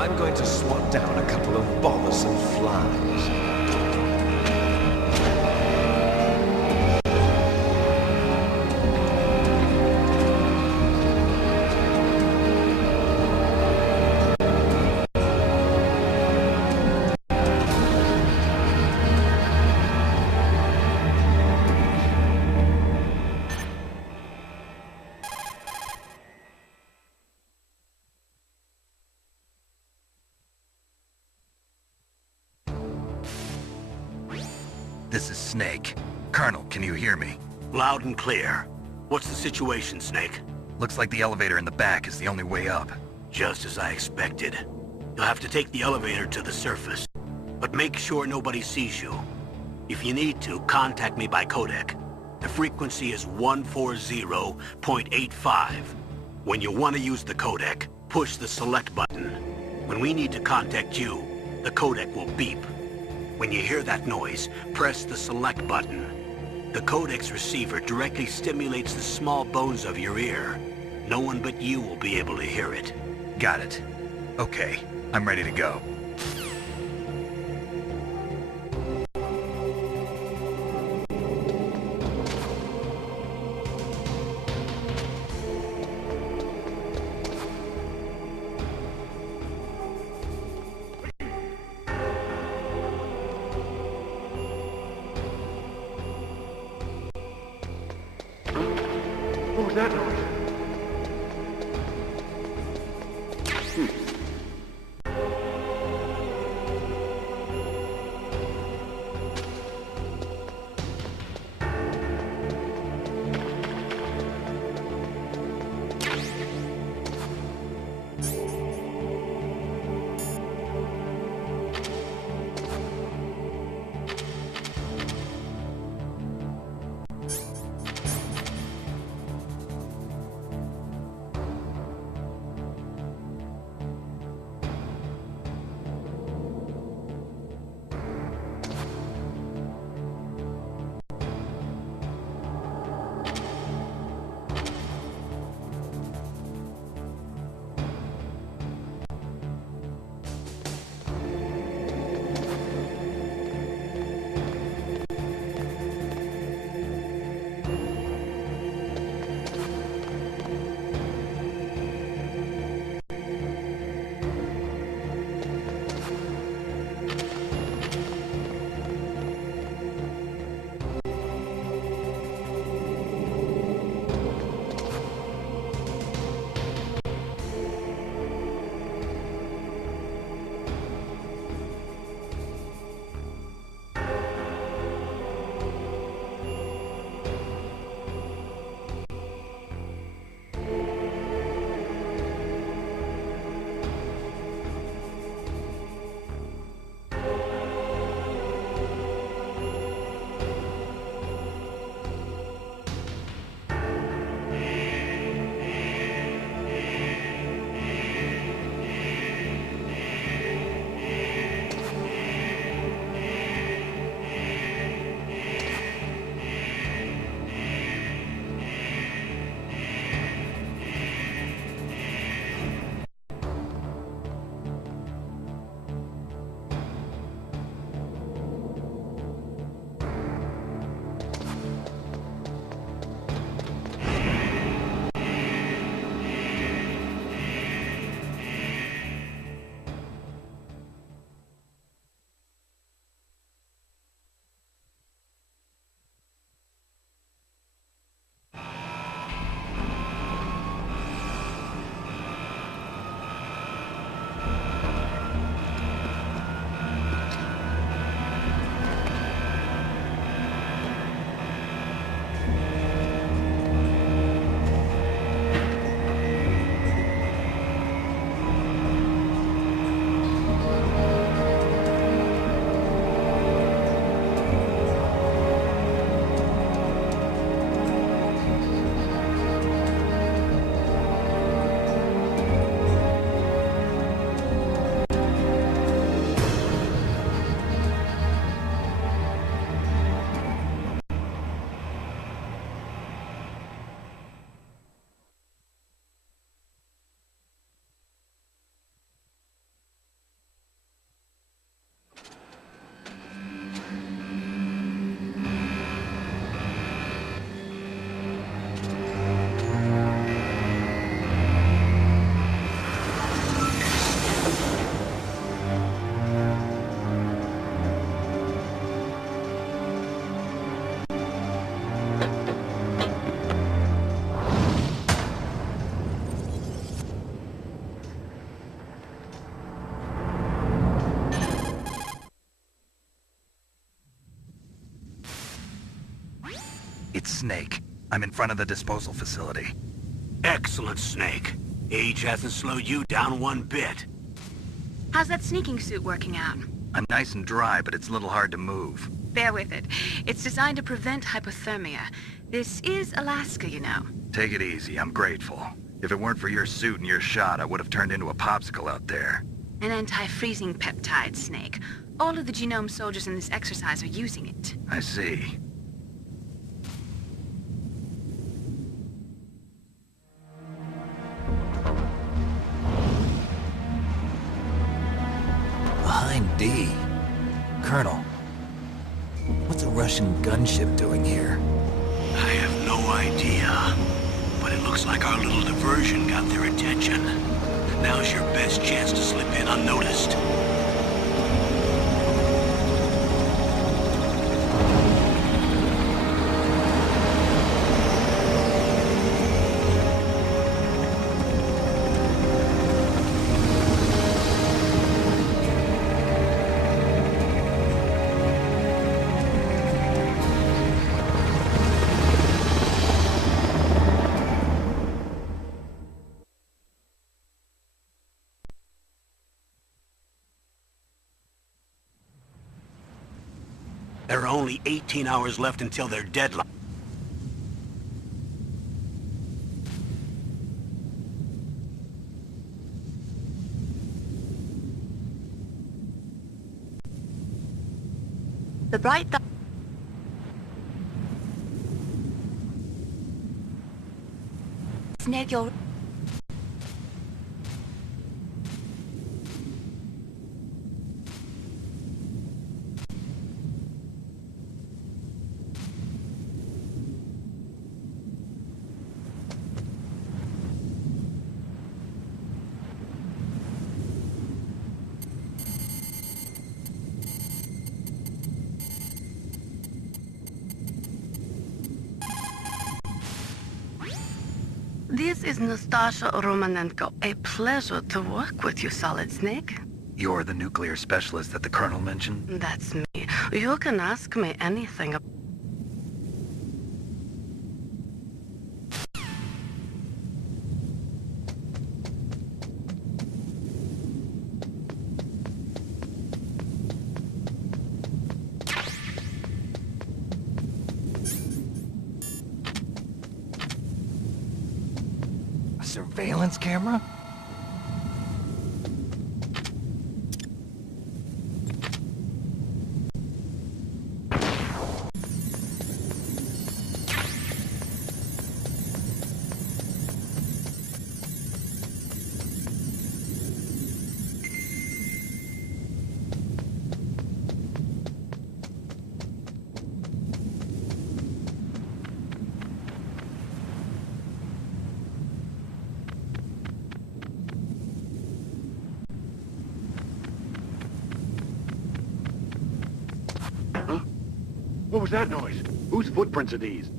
I'm going to swat down a couple of bothersome flies. This is Snake. Colonel, can you hear me? Loud and clear. What's the situation, Snake? Looks like the elevator in the back is the only way up. Just as I expected. You'll have to take the elevator to the surface. But make sure nobody sees you. If you need to, contact me by codec. The frequency is 140.85. When you want to use the codec, push the select button. When we need to contact you, the codec will beep. When you hear that noise, press the select button. The codec's receiver directly stimulates the small bones of your ear. No one but you will be able to hear it. Got it. Okay, I'm ready to go. What was that noise? It's Snake. I'm in front of the disposal facility. Excellent, Snake. Age hasn't slowed you down one bit. How's that sneaking suit working out? I'm nice and dry, but it's a little hard to move. Bear with it. It's designed to prevent hypothermia. This is Alaska, you know. Take it easy, I'm grateful. If it weren't for your suit and your shot, I would have turned into a popsicle out there. An anti-freezing peptide, Snake. All of the genome soldiers in this exercise are using it. I see. Behind D. Colonel, what's a Russian gunship doing here? I have no idea. But it looks like our little diversion got their attention. Now's your best chance to slip in unnoticed. There are only 18 hours left until their deadline. The bright Snake, you're... This is Nastasha Romanenko. A pleasure to work with you, Solid Snake. You're the nuclear specialist that the Colonel mentioned? That's me. You can ask me anything. A surveillance camera? What was that noise? Whose footprints are these?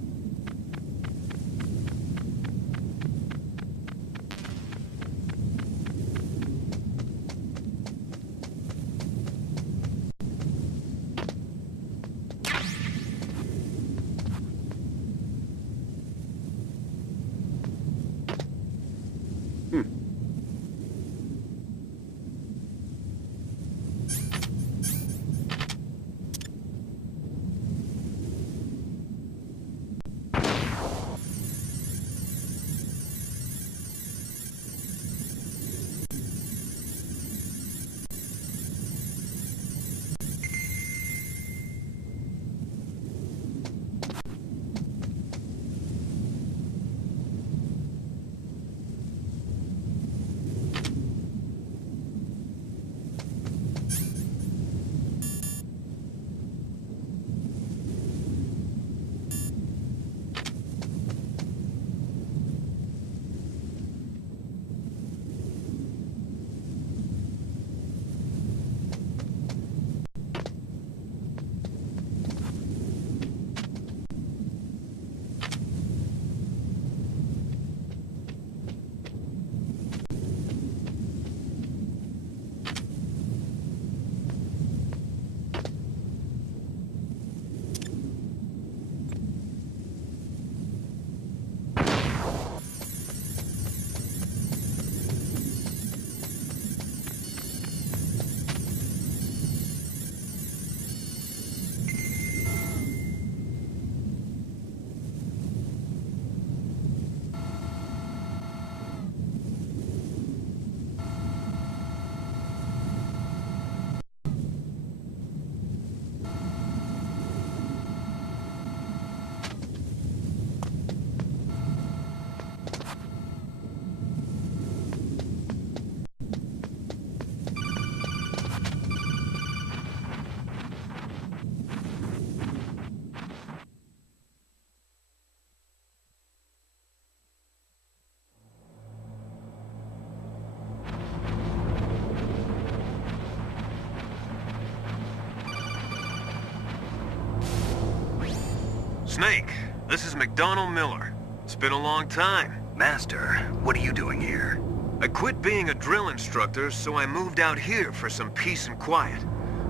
Snake, this is McDonald Miller. It's been a long time. Master, what are you doing here? I quit being a drill instructor, so I moved out here for some peace and quiet.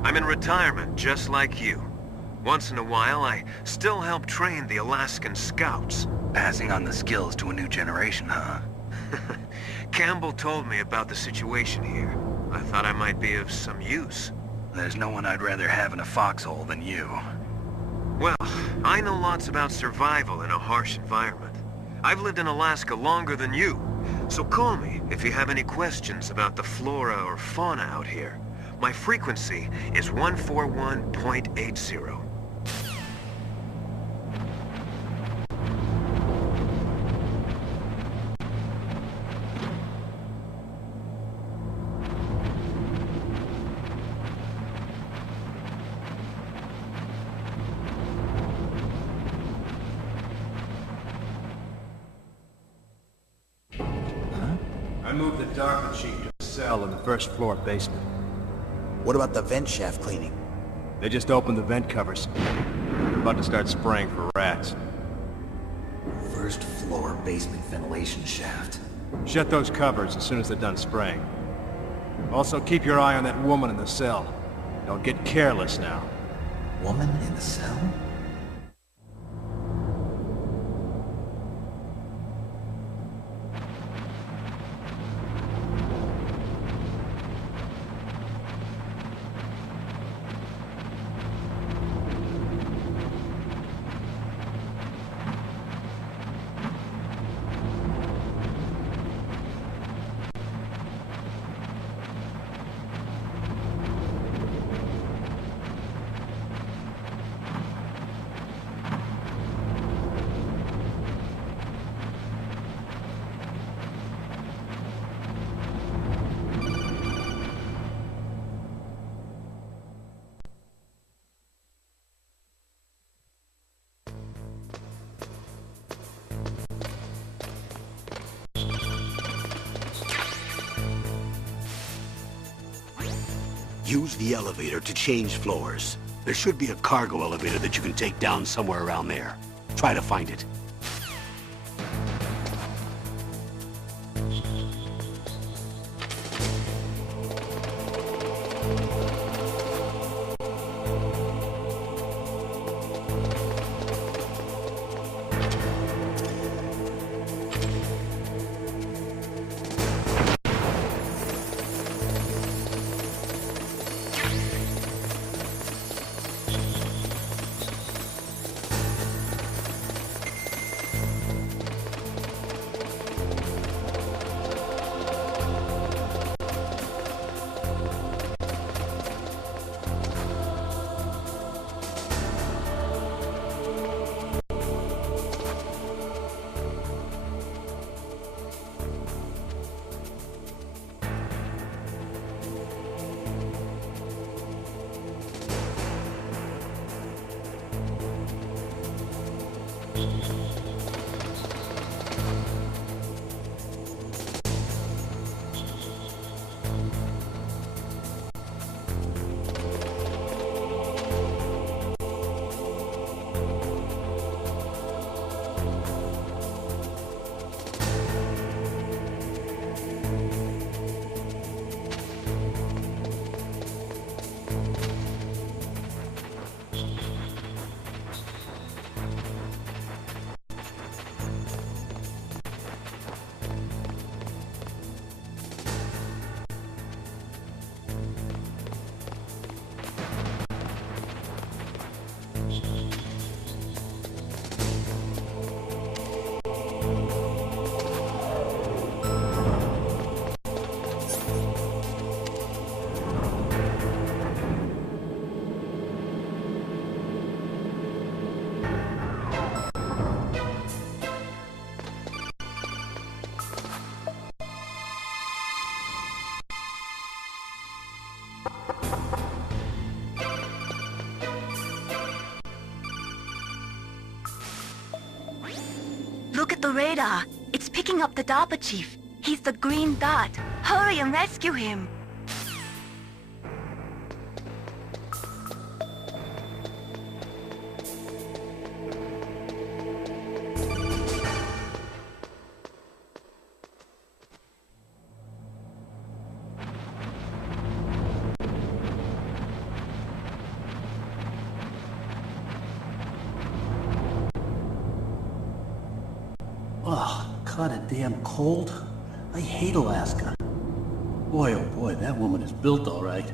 I'm in retirement, just like you. Once in a while, I still help train the Alaskan Scouts. Passing on the skills to a new generation, huh? Campbell told me about the situation here. I thought I might be of some use. There's no one I'd rather have in a foxhole than you. Well, I know lots about survival in a harsh environment. I've lived in Alaska longer than you, so call me if you have any questions about the flora or fauna out here. My frequency is 141.80. I moved the DARPA chief to a cell in the first floor basement. What about the vent shaft cleaning? They just opened the vent covers. They're about to start spraying for rats. First floor basement ventilation shaft. Shut those covers as soon as they're done spraying. Also, keep your eye on that woman in the cell. Don't get careless now. Woman in the cell? Use the elevator to change floors. There should be a cargo elevator that you can take down somewhere around there. Try to find it. Look at the radar. It's picking up the DARPA chief. He's the green dot. Hurry and rescue him. Oh, caught it damn cold. I hate Alaska. Boy, oh boy, that woman is built all right.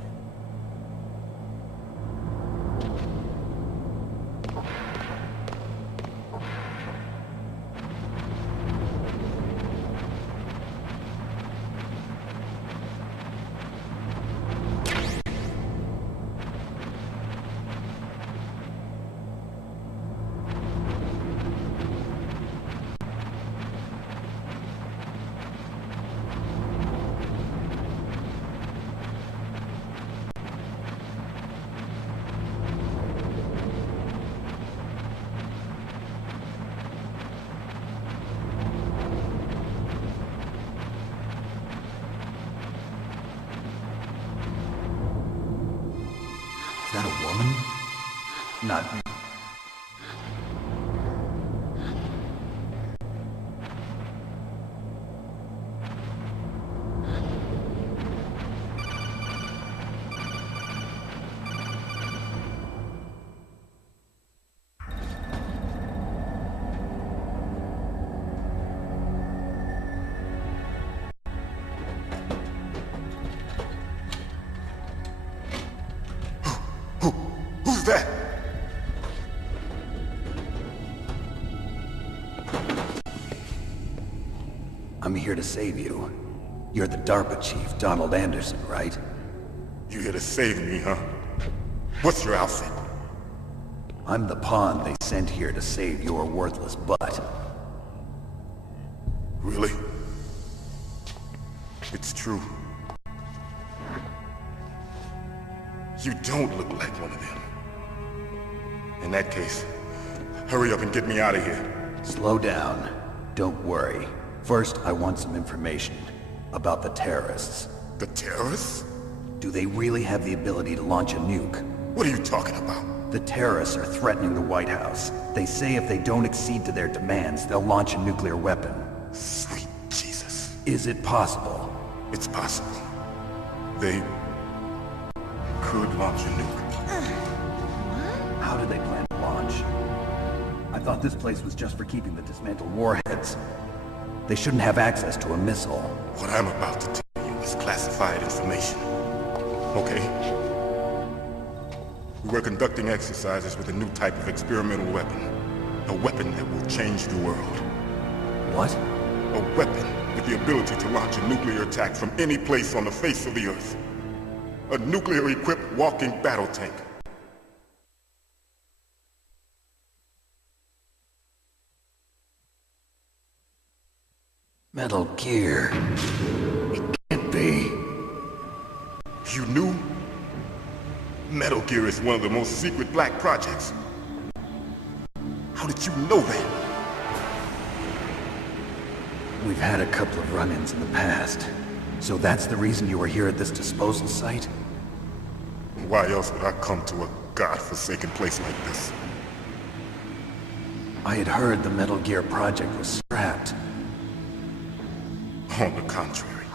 Is that a woman? Not me. Who's that? I'm here to save you. You're the DARPA chief, Donald Anderson, right? You here to save me, huh? What's your outfit? I'm the pawn they sent here to save your worthless butt. Really? It's true. You don't look like one of them. In that case, hurry up and get me out of here. Slow down. Don't worry. First, I want some information about the terrorists. The terrorists? Do they really have the ability to launch a nuke? What are you talking about? The terrorists are threatening the White House. They say if they don't accede to their demands, they'll launch a nuclear weapon. Sweet Jesus. Is it possible? It's possible. They could launch a nuke. How do they plan to launch? I thought this place was just for keeping the dismantled warheads. They shouldn't have access to a missile. What I'm about to tell you is classified information. Okay? We were conducting exercises with a new type of experimental weapon. A weapon that will change the world. What? A weapon with the ability to launch a nuclear attack from any place on the face of the Earth. A nuclear-equipped walking battle tank. Metal Gear. It can't be. You knew? Metal Gear is one of the most secret black projects. How did you know that? We've had a couple of run-ins in the past. So that's the reason you were here at this disposal site? Why else would I come to a godforsaken place like this? I had heard the Metal Gear project was scrapped. On the contrary,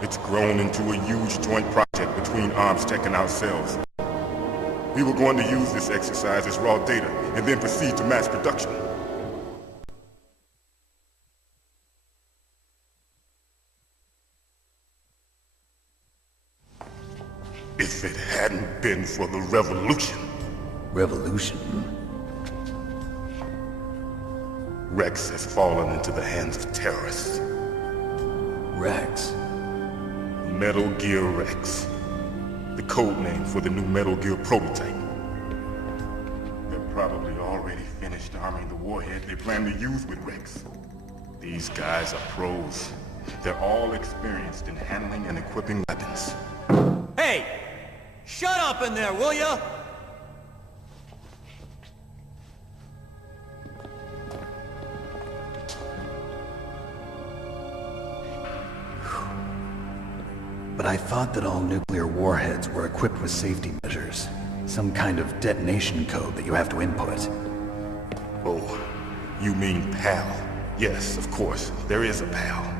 it's grown into a huge joint project between ArmsTech and ourselves. We were going to use this exercise as raw data and then proceed to mass production. If it hadn't been for the revolution. Revolution? Rex has fallen into the hands of terrorists. Rex? Metal Gear Rex. The code name for the new Metal Gear prototype. They're probably already finished arming the warhead they plan to use with Rex. These guys are pros. They're all experienced in handling and equipping weapons. Hey! Shut up in there, will ya? But I thought that all nuclear warheads were equipped with safety measures. Some kind of detonation code that you have to input. Oh, you mean PAL? Yes, of course, there is a PAL.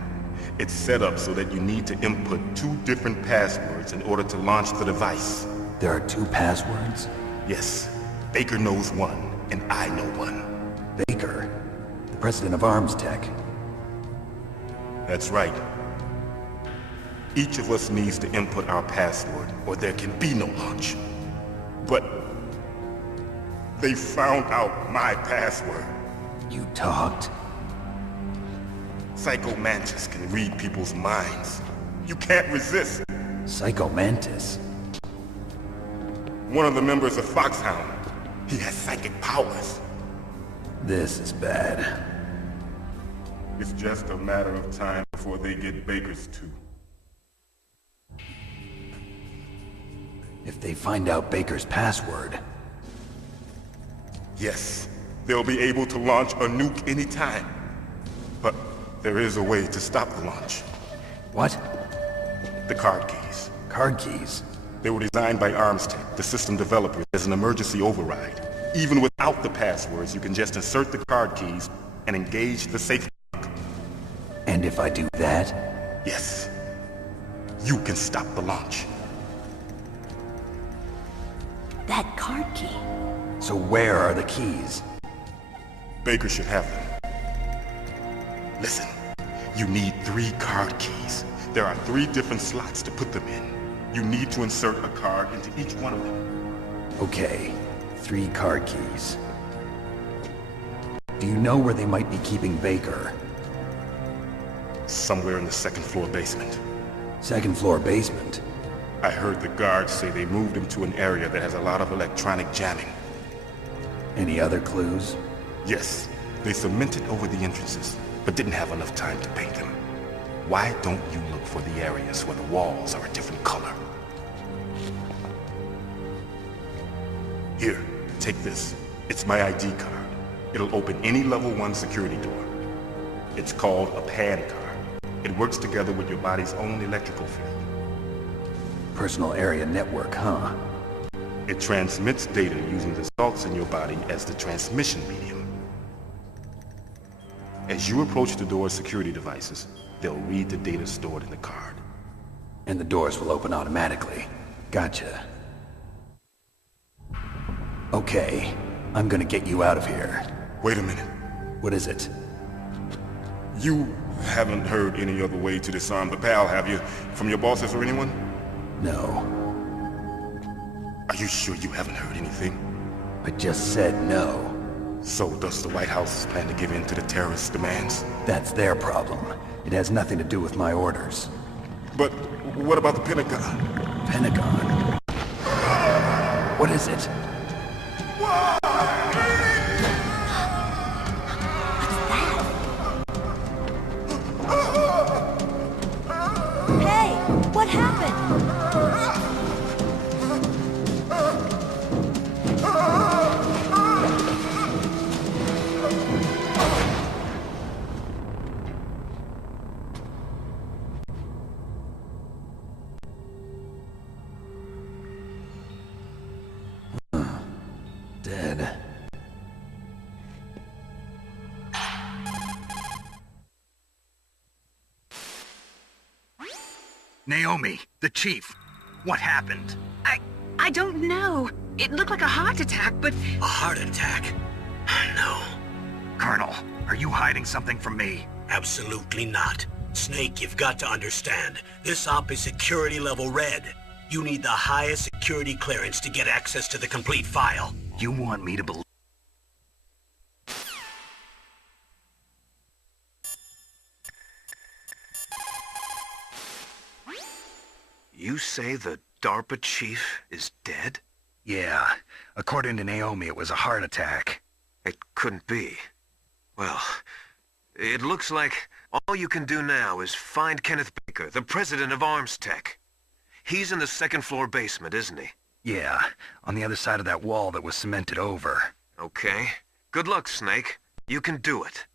It's set up so that you need to input 2 different passwords in order to launch the device. There are 2 passwords? Yes. Baker knows one, and I know one. Baker? The President of Arms Tech. That's right. Each of us needs to input our password, or there can be no launch. But they found out my password. You talked? Psycho Mantis can read people's minds. You can't resist. Psycho Mantis? One of the members of Foxhound. He has psychic powers. This is bad. It's just a matter of time before they get Baker's too. If they find out Baker's password... Yes, they'll be able to launch a nuke anytime. But there is a way to stop the launch. What? The card keys. Card keys? They were designed by Armstech, the system developer, as an emergency override. Even without the passwords, you can just insert the card keys and engage the safe lock. And if I do that? Yes. You can stop the launch. That card key. So where are the keys? Baker should have them. Listen, you need 3 card keys. There are 3 different slots to put them in. You need to insert a card into each one of them. Okay, 3 card keys. Do you know where they might be keeping Baker? Somewhere in the 2nd floor basement. 2nd floor basement? I heard the guards say they moved him to an area that has a lot of electronic jamming. Any other clues? Yes, they cemented over the entrances, but didn't have enough time to paint them. Why don't you look for the areas where the walls are a different color? Here, take this. It's my ID card. It'll open any level 1 security door. It's called a PAN card. It works together with your body's own electrical field. Personal area network, huh? It transmits data using the salts in your body as the transmission medium. As you approach the door's security devices, they'll read the data stored in the card. And the doors will open automatically. Gotcha. Okay, I'm gonna get you out of here. Wait a minute. What is it? You haven't heard any other way to disarm the PAL, have you? From your bosses or anyone? No. Are you sure you haven't heard anything? I just said no. So does the White House plan to give in to the terrorists' demands? That's their problem. It has nothing to do with my orders. But what about the Pentagon? Pentagon? What is it? Hey, what happened? Dead. Naomi, the chief. What happened? I don't know. It looked like a heart attack, but... A heart attack? No. Colonel, are you hiding something from me? Absolutely not. Snake, you've got to understand. This op is security level red. You need the highest security clearance to get access to the complete file. You want me to believe? You say the DARPA chief is dead? Yeah. According to Naomi, it was a heart attack. It couldn't be. Well, it looks like all you can do now is find Kenneth Baker, the president of Arms Tech. He's in the 2nd floor basement, isn't he? Yeah, on the other side of that wall that was cemented over. Okay. Good luck, Snake. You can do it.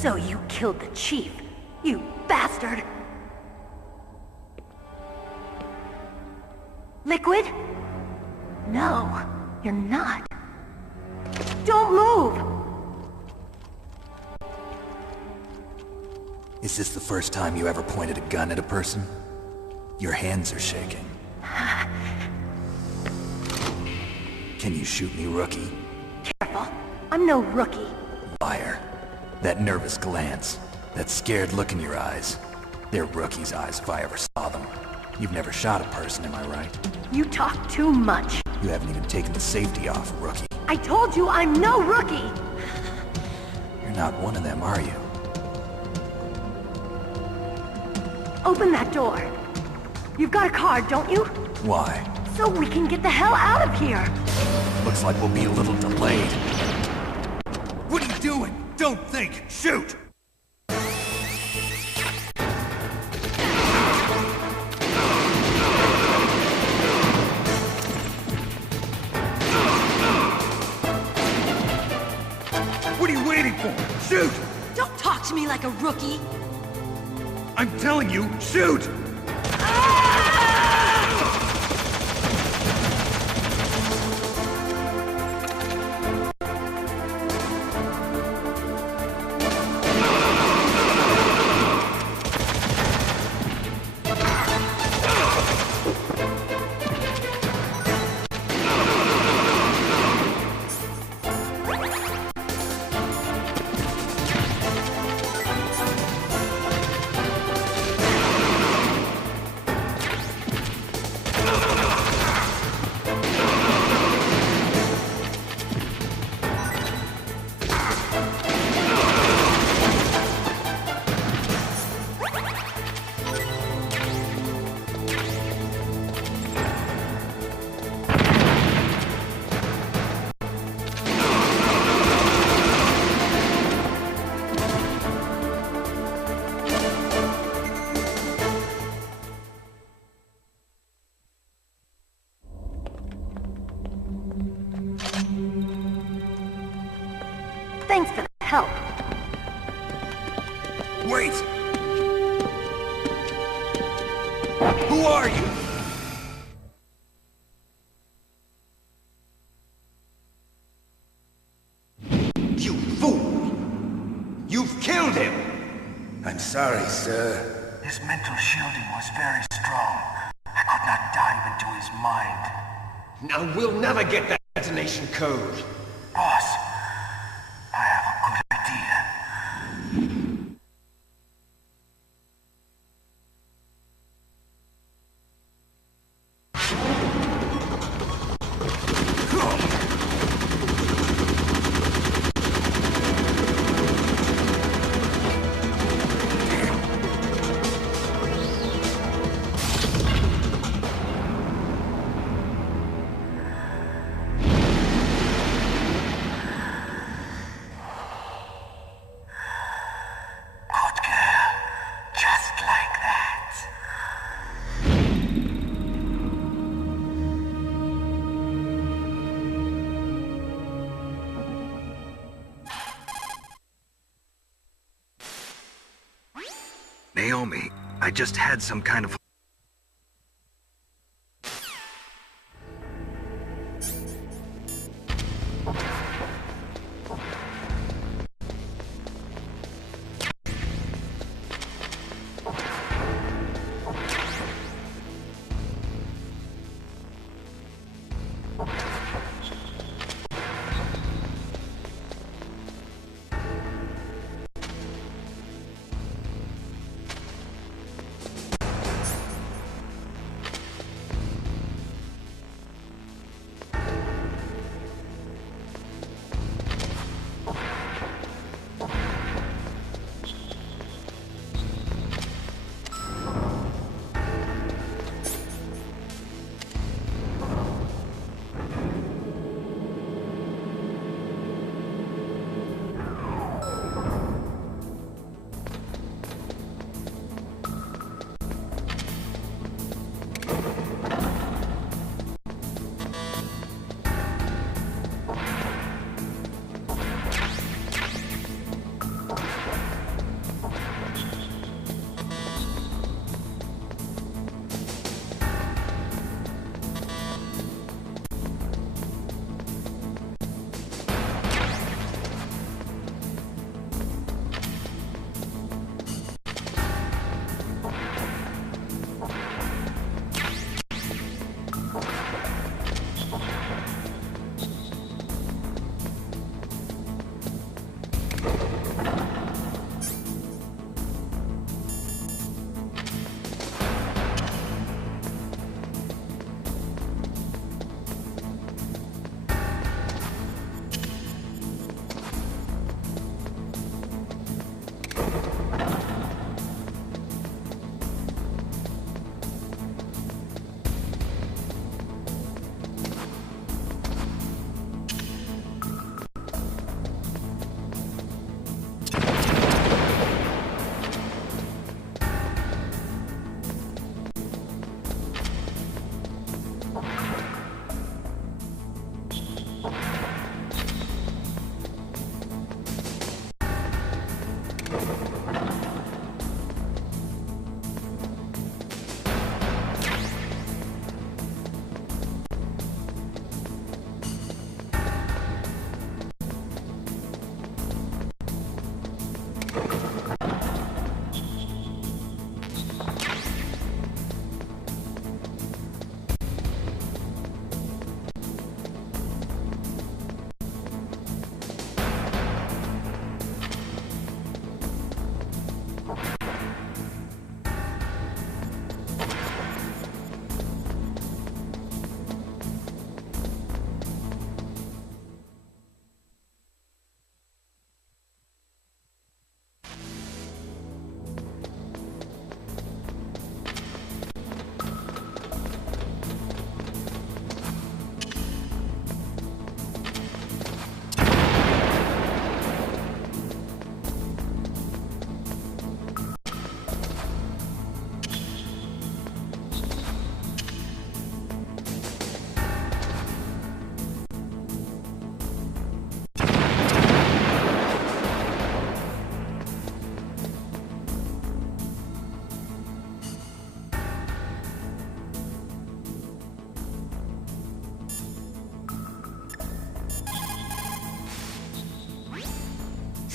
So you killed the chief, you bastard! Liquid? No, you're not. Don't move! Is this the first time you ever pointed a gun at a person? Your hands are shaking. Can you shoot me, rookie? Careful, I'm no rookie. Liar. That nervous glance, that scared look in your eyes. They're rookie's eyes if I ever saw them. You've never shot a person, am I right? You talk too much. You haven't even taken the safety off, rookie. I told you I'm no rookie! You're not one of them, are you? Open that door. You've got a card, don't you? Why? So we can get the hell out of here! Looks like we'll be a little delayed. What are you doing? Don't think! Shoot! What are you waiting for? Shoot! Don't talk to me like a rookie! I'm telling you, shoot! Thanks for the help. Wait! Who are you? You fool! You've killed him! I'm sorry, sir. His mental shielding was very strong. I could not dive into his mind. Now we'll never get that detonation code. Boss, I have a good idea. Naomi, I just had some kind of...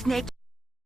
Snake